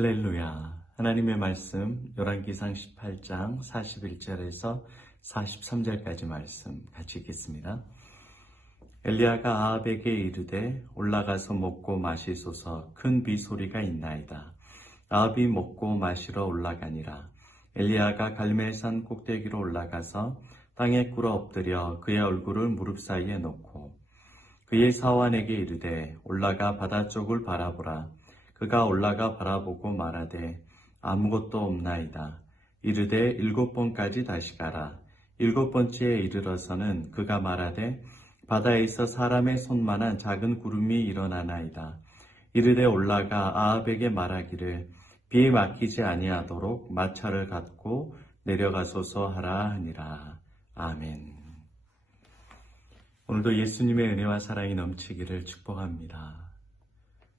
할렐루야. 하나님의 말씀 열왕기상 18장 41절에서 43절까지 말씀 같이 읽겠습니다. 엘리야가 아합에게 이르되 올라가서 먹고 마시소서. 큰 비소리가 있나이다. 아합이 먹고 마시러 올라가니라. 엘리야가 갈멜산 꼭대기로 올라가서 땅에 꿇어 엎드려 그의 얼굴을 무릎 사이에 놓고 그의 사환에게 이르되 올라가 바다 쪽을 바라보라. 그가 올라가 바라보고 말하되 아무것도 없나이다. 이르되 7번까지 다시 가라. 7번째에 이르러서는 그가 말하되 바다에서 사람의 손만한 작은 구름이 일어나나이다. 이르되 올라가 아합에게 말하기를 비에 막히지 아니하도록 마차를 갖고 내려가소서 하라 하니라. 아멘. 오늘도 예수님의 은혜와 사랑이 넘치기를 축복합니다.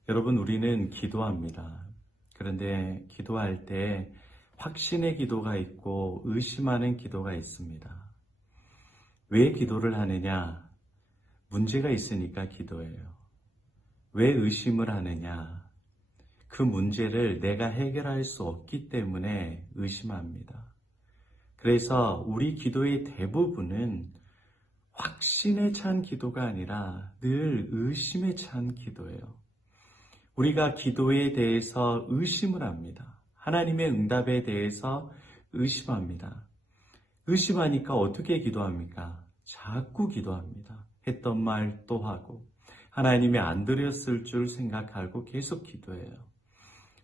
여러분, 우리는 기도합니다. 그런데 기도할 때 확신의 기도가 있고 의심하는 기도가 있습니다. 왜 기도를 하느냐? 문제가 있으니까 기도해요. 왜 의심을 하느냐? 그 문제를 내가 해결할 수 없기 때문에 의심합니다. 그래서 우리 기도의 대부분은 확신에 찬 기도가 아니라 늘 의심에 찬 기도예요. 우리가 기도에 대해서 의심을 합니다. 하나님의 응답에 대해서 의심합니다. 의심하니까 어떻게 기도합니까? 자꾸 기도합니다. 했던 말 또 하고 하나님이 안 들었을 줄 생각하고 계속 기도해요.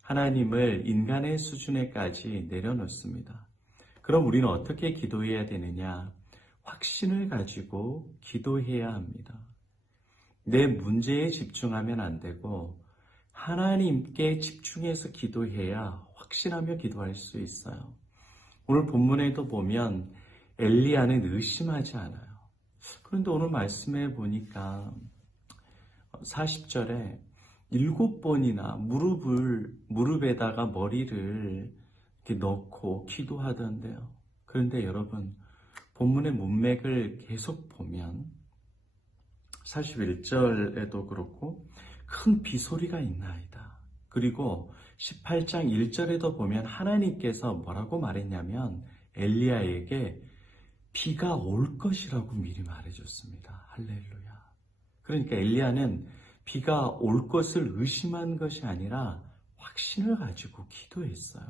하나님을 인간의 수준에까지 내려놓습니다. 그럼 우리는 어떻게 기도해야 되느냐? 확신을 가지고 기도해야 합니다. 내 문제에 집중하면 안 되고 하나님께 집중해서 기도해야 확신하며 기도할 수 있어요. 오늘 본문에도 보면 엘리야는 의심하지 않아요. 그런데 오늘 말씀해 보니까 40절에 7번이나 무릎에다가 머리를 이렇게 넣고 기도하던데요. 그런데 여러분, 본문의 문맥을 계속 보면 41절에도 그렇고 큰 비소리가 있나이다. 그리고 18장 1절에도 보면 하나님께서 뭐라고 말했냐면 엘리야에게 비가 올 것이라고 미리 말해줬습니다. 할렐루야. 그러니까 엘리야는 비가 올 것을 의심한 것이 아니라 확신을 가지고 기도했어요.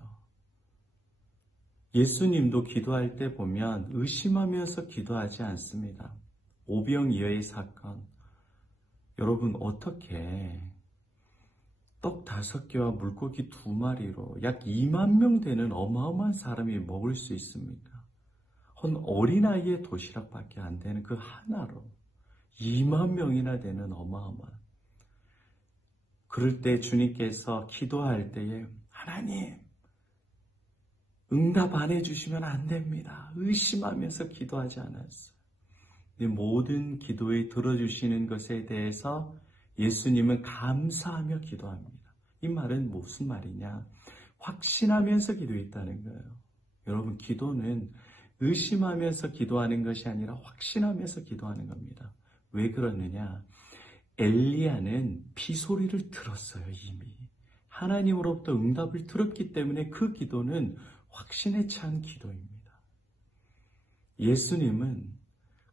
예수님도 기도할 때 보면 의심하면서 기도하지 않습니다. 오병이어의 사건. 여러분, 어떻게 떡 5개와 물고기 2마리로 약 2만 명 되는 어마어마한 사람이 먹을 수 있습니까? 어린아이의 도시락밖에 안 되는 그 하나로 2만 명이나 되는 어마어마한. 그럴 때 주님께서 기도할 때에 하나님 응답 안 해주시면 안 됩니다. 의심하면서 기도하지 않았어요. 모든 기도에 들어주시는 것에 대해서 예수님은 감사하며 기도합니다. 이 말은 무슨 말이냐? 확신하면서 기도했다는 거예요. 여러분, 기도는 의심하면서 기도하는 것이 아니라 확신하면서 기도하는 겁니다. 왜 그러느냐? 엘리야는 비소리를 들었어요. 이미 하나님으로부터 응답을 들었기 때문에 그 기도는 확신에 찬 기도입니다. 예수님은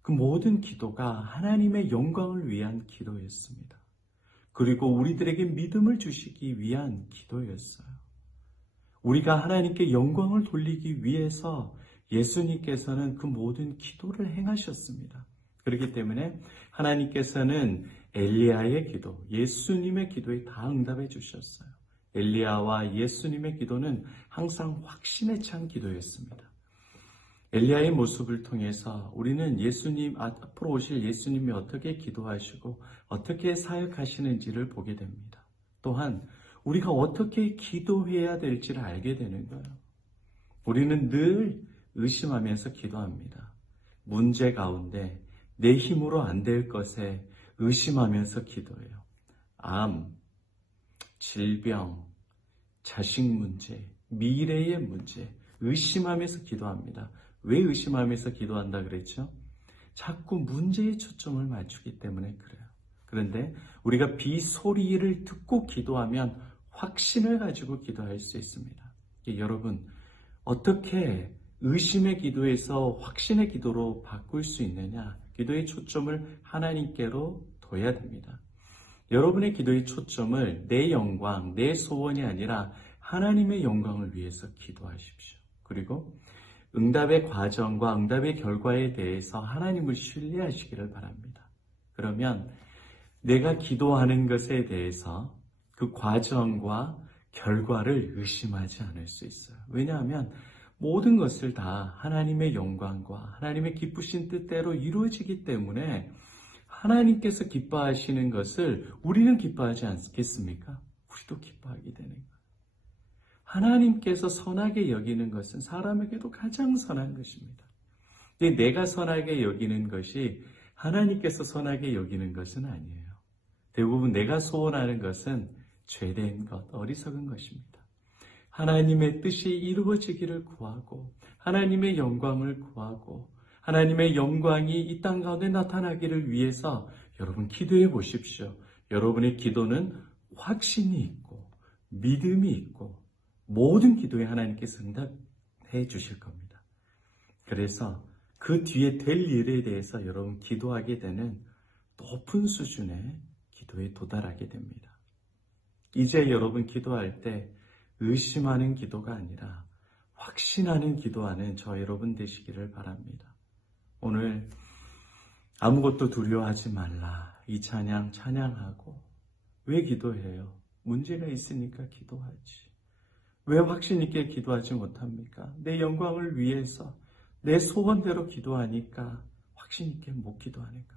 그 모든 기도가 하나님의 영광을 위한 기도였습니다. 그리고 우리들에게 믿음을 주시기 위한 기도였어요. 우리가 하나님께 영광을 돌리기 위해서 예수님께서는 그 모든 기도를 행하셨습니다. 그렇기 때문에 하나님께서는 엘리야의 기도, 예수님의 기도에 다 응답해 주셨어요. 엘리야와 예수님의 기도는 항상 확신에 찬 기도였습니다. 엘리야의 모습을 통해서 우리는 예수님, 앞으로 오실 예수님이 어떻게 기도하시고 어떻게 사역하시는지를 보게 됩니다. 또한 우리가 어떻게 기도해야 될지를 알게 되는 거예요. 우리는 늘 의심하면서 기도합니다. 문제 가운데 내 힘으로 안 될 것에 의심하면서 기도해요. 암, 질병, 자식 문제, 미래의 문제, 의심하면서 기도합니다. 왜 의심하면서 기도한다 그랬죠? 자꾸 문제에 초점을 맞추기 때문에 그래요. 그런데 우리가 비소리를 듣고 기도하면 확신을 가지고 기도할 수 있습니다. 여러분, 어떻게 의심의 기도에서 확신의 기도로 바꿀 수 있느냐? 기도의 초점을 하나님께로 둬야 됩니다. 여러분의 기도의 초점을 내 영광, 내 소원이 아니라 하나님의 영광을 위해서 기도하십시오. 그리고 응답의 과정과 응답의 결과에 대해서 하나님을 신뢰하시기를 바랍니다. 그러면 내가 기도하는 것에 대해서 그 과정과 결과를 의심하지 않을 수 있어요. 왜냐하면 모든 것을 다 하나님의 영광과 하나님의 기쁘신 뜻대로 이루어지기 때문에 하나님께서 기뻐하시는 것을 우리는 기뻐하지 않겠습니까? 우리도 기뻐하게 되는 거예요. 하나님께서 선하게 여기는 것은 사람에게도 가장 선한 것입니다. 근데 내가 선하게 여기는 것이 하나님께서 선하게 여기는 것은 아니에요. 대부분 내가 소원하는 것은 죄된 것, 어리석은 것입니다. 하나님의 뜻이 이루어지기를 구하고 하나님의 영광을 구하고 하나님의 영광이 이 땅 가운데 나타나기를 위해서 여러분 기도해 보십시오. 여러분의 기도는 확신이 있고 믿음이 있고 모든 기도에 하나님께서 응답해 주실 겁니다. 그래서 그 뒤에 될 일에 대해서 여러분 기도하게 되는 높은 수준의 기도에 도달하게 됩니다. 이제 여러분 기도할 때 의심하는 기도가 아니라 확신하는 기도하는 저 여러분 되시기를 바랍니다. 오늘 아무것도 두려워하지 말라. 이 찬양 찬양하고 왜 기도해요? 문제가 있으니까 기도하지. 왜 확신 있게 기도하지 못합니까? 내 영광을 위해서 내 소원대로 기도하니까 확신 있게 못 기도하니까요.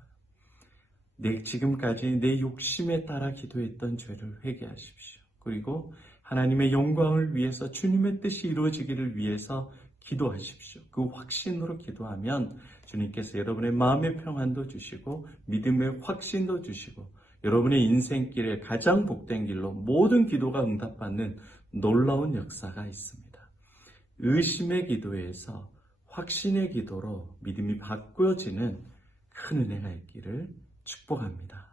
지금까지 내 욕심에 따라 기도했던 죄를 회개하십시오. 그리고 하나님의 영광을 위해서 주님의 뜻이 이루어지기를 위해서 기도하십시오. 그 확신으로 기도하면 주님께서 여러분의 마음의 평안도 주시고 믿음의 확신도 주시고 여러분의 인생길에 가장 복된 길로 모든 기도가 응답받는 놀라운 역사가 있습니다. 의심의 기도에서 확신의 기도로 믿음이 바꾸어지는 큰 은혜가 있기를 축복합니다.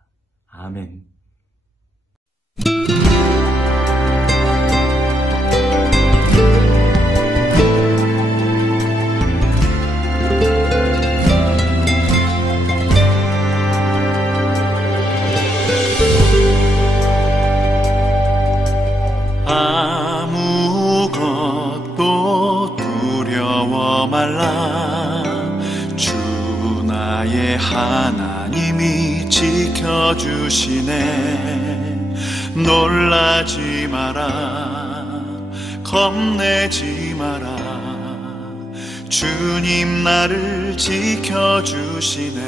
아멘. 아무것도 두려워 말라. 주 나의 하나님이 지켜주시네. 놀라지 마라. 겁내지 마라. 주님 나를 지켜주시네.